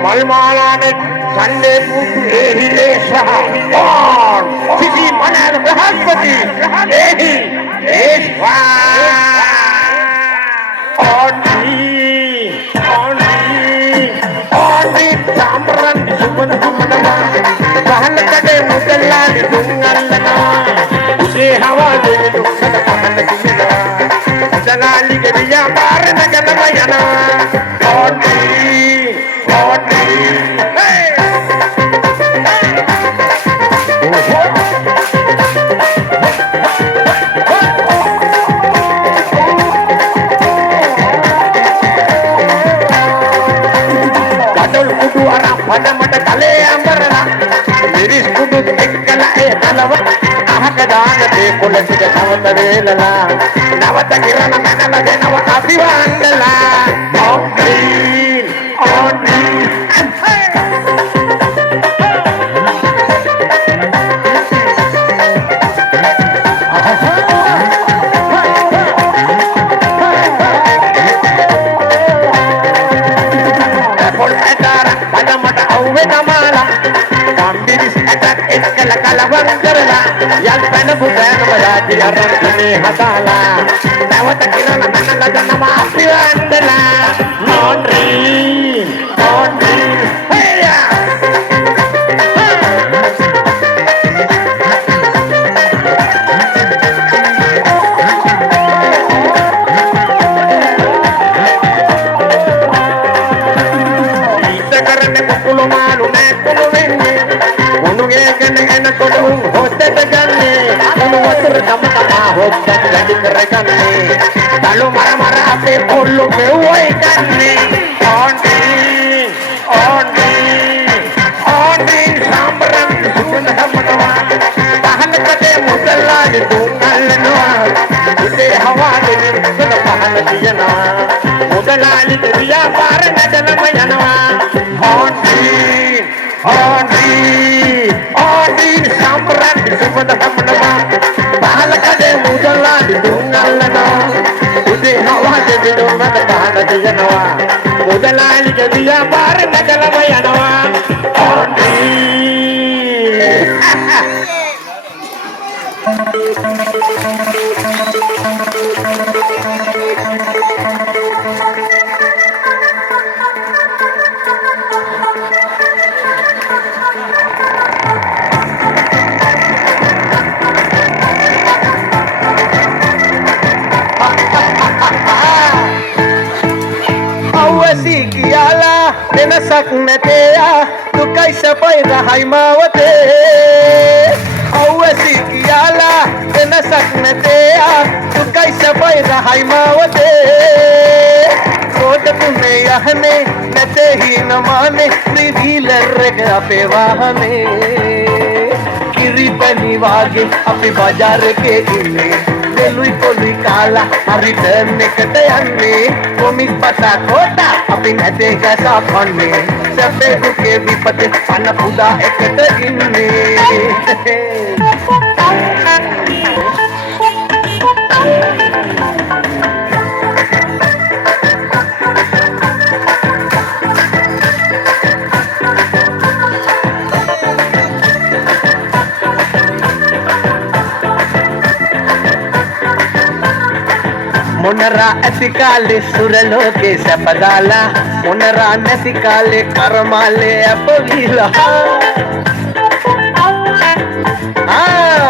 Malmalane Sunday Putu Ehi Esha Sisi Manan Brahspati Ehi Esha Odi Samran di Suman Sumanama Bahan Kade Mudalla di Dungalana Ude Hawa di Dukkada Pahan Kiyana Jalali Gediya Barna Janamayana Pada mata kale ambarala miris kudut ekkala e nalawa ahaka daana te polasiga savatarelala navata kirana manala denawa abivandala on green Yang pada bukan berarti orang ini hatalah. Lewat kirana manala denawa abivandala on green heya. Kalau marah-marah api puluh mewah kan nih Onin sambaran sunnah matawa bahan kade mudalla di dungalana ude hawa di sunnah bahan diyana mudalla di diya parna janamayana Onin sambaran sunnah matawa bahan kade mudalla di dungalana ude hawa di sunnah bahan diyana mudalla di diya parna janamayana Saknatea tu kaisa paida haimawate awasi kiyala ena saknatea tu kaisa paida haimawate kod tune yahne nate hi न माने दिलर गया पेवाहने किरी पनी वागे अपने बाजार के इन्ने लुई कोलुई काला रिटर्न कटे अन्ने वो मिस पता कोटा अपने नते का साफने සැපේ දුකේ විපතේ පන පුදා එකට ඉන්නේ මොනරා ඇති කාලේ සුරලෝකේ සැපදාලා මොනරා නැති කාලේ කරමාලේ අපවිලා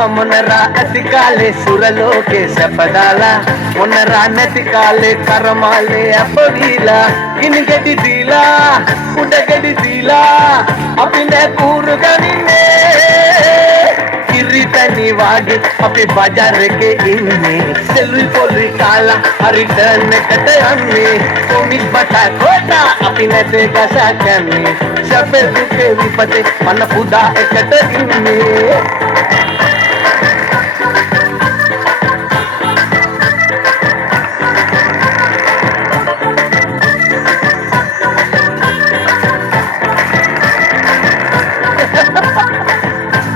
මොනරා ඇති කාලේ සුරලෝකේ සැපදාලා මොනරා නැති කාලේ කරමාලේ අපවිලා ගිනි ගෙඩි දීලා උඩ ගෙඩි දීලා අපි නෑ කූරු ගනින්නේ කිරිතනි වාගේ අපි බජාර් එකේ ඉන්නේ සෙල්වි පොලි කාලා හරි ටර්න් එකට යන්නේ කොමිස් බටා කොටා අපි නැතේ ගසා කන්නේ සැපේ දුකේ විපතේ මන පුදා එකට ඉන්නේ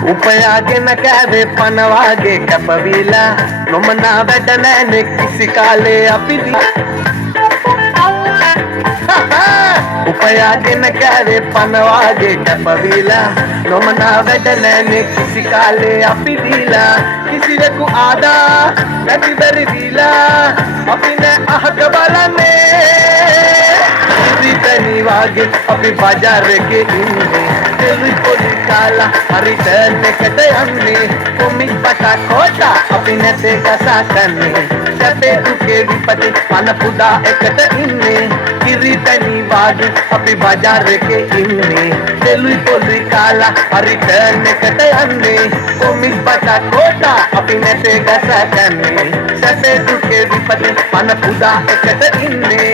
උපයාගෙන කෑවේ පනවාගේ කැපවිලා නොමනා වැඩ නෑනේ කිසි කාලේ අපි උපයාගෙන කෑවේ පනවාගේ කැපවිලා නොමනා වැඩ නෑනේ කිසි කාලේ අපි දීලා කිසිවෙකු ආදා නැති බැරි දීලා අපි නෑ අහක බලන්නේ ඉරිතනි වාගේ අපි බජාර් එකේ ඉන්නේ සෙල්වි පොලි කාලා හරි ටර්න් එකට යන්නේ කොමික් බටා කොටා අපි නැතේ ගසා කන්නේ සැපේ දුකේ විපතේ පන පුදා එකට ඉන්නේ කිරිතනි වාගේ අපි බජාර් එකේ ඉන්නේ සෙල්වි පොලි කාලා හරි ටර්න් එකට යන්නේ කොමික් බටා කොටා අපි නැතේ ගසා කන්නේ සැපේ දුකේ විපතේ පන පුදා එකට ඉන්නේ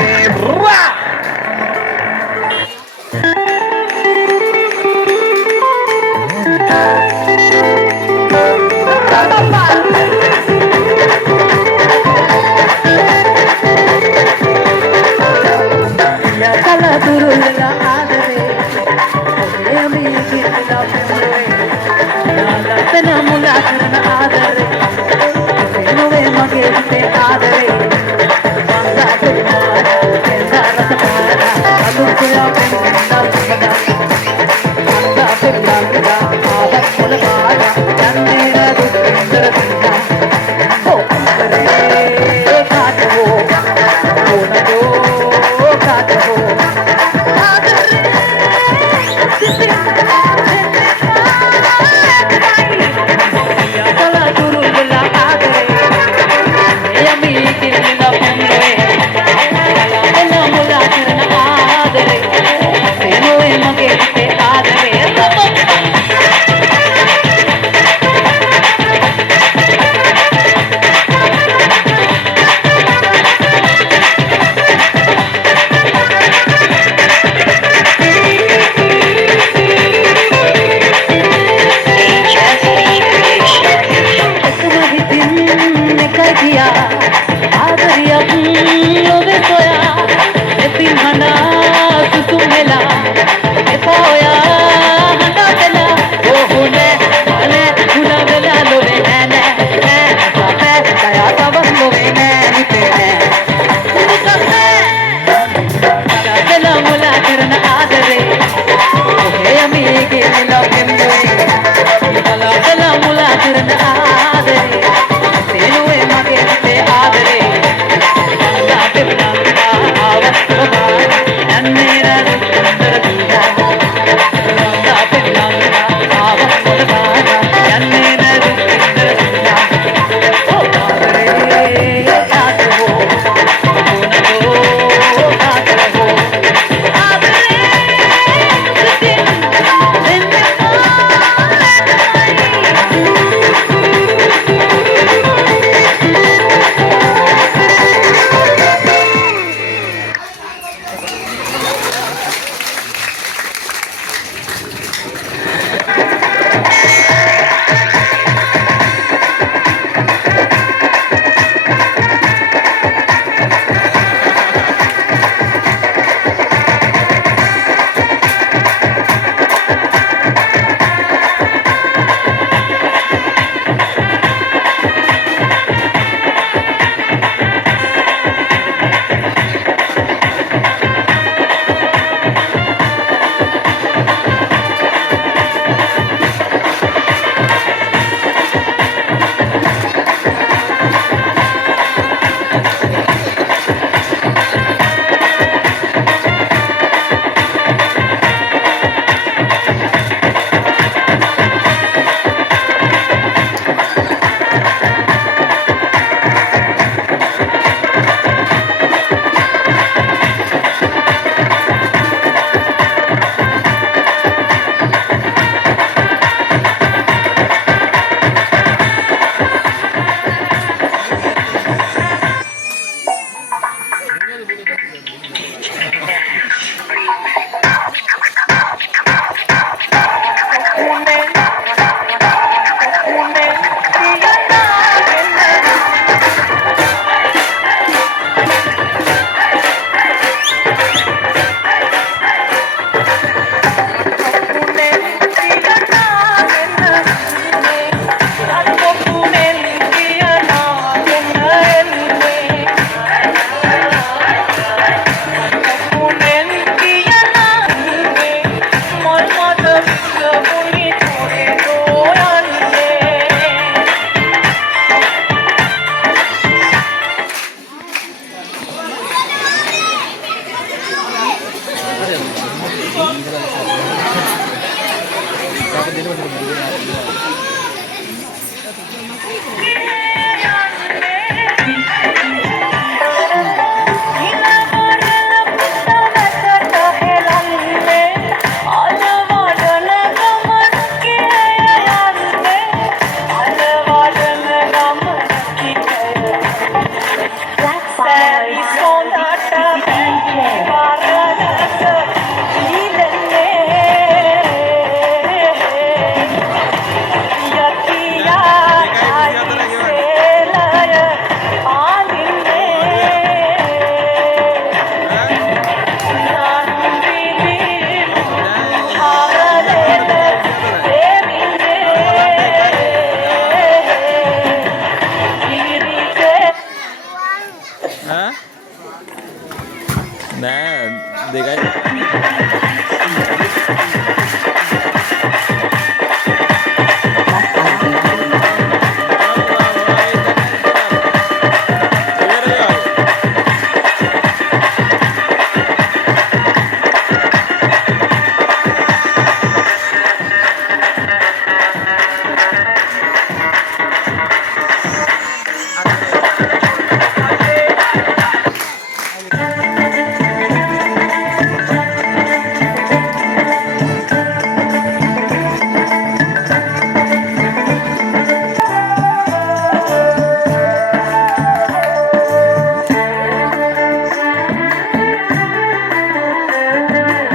Dapat din naman sa mga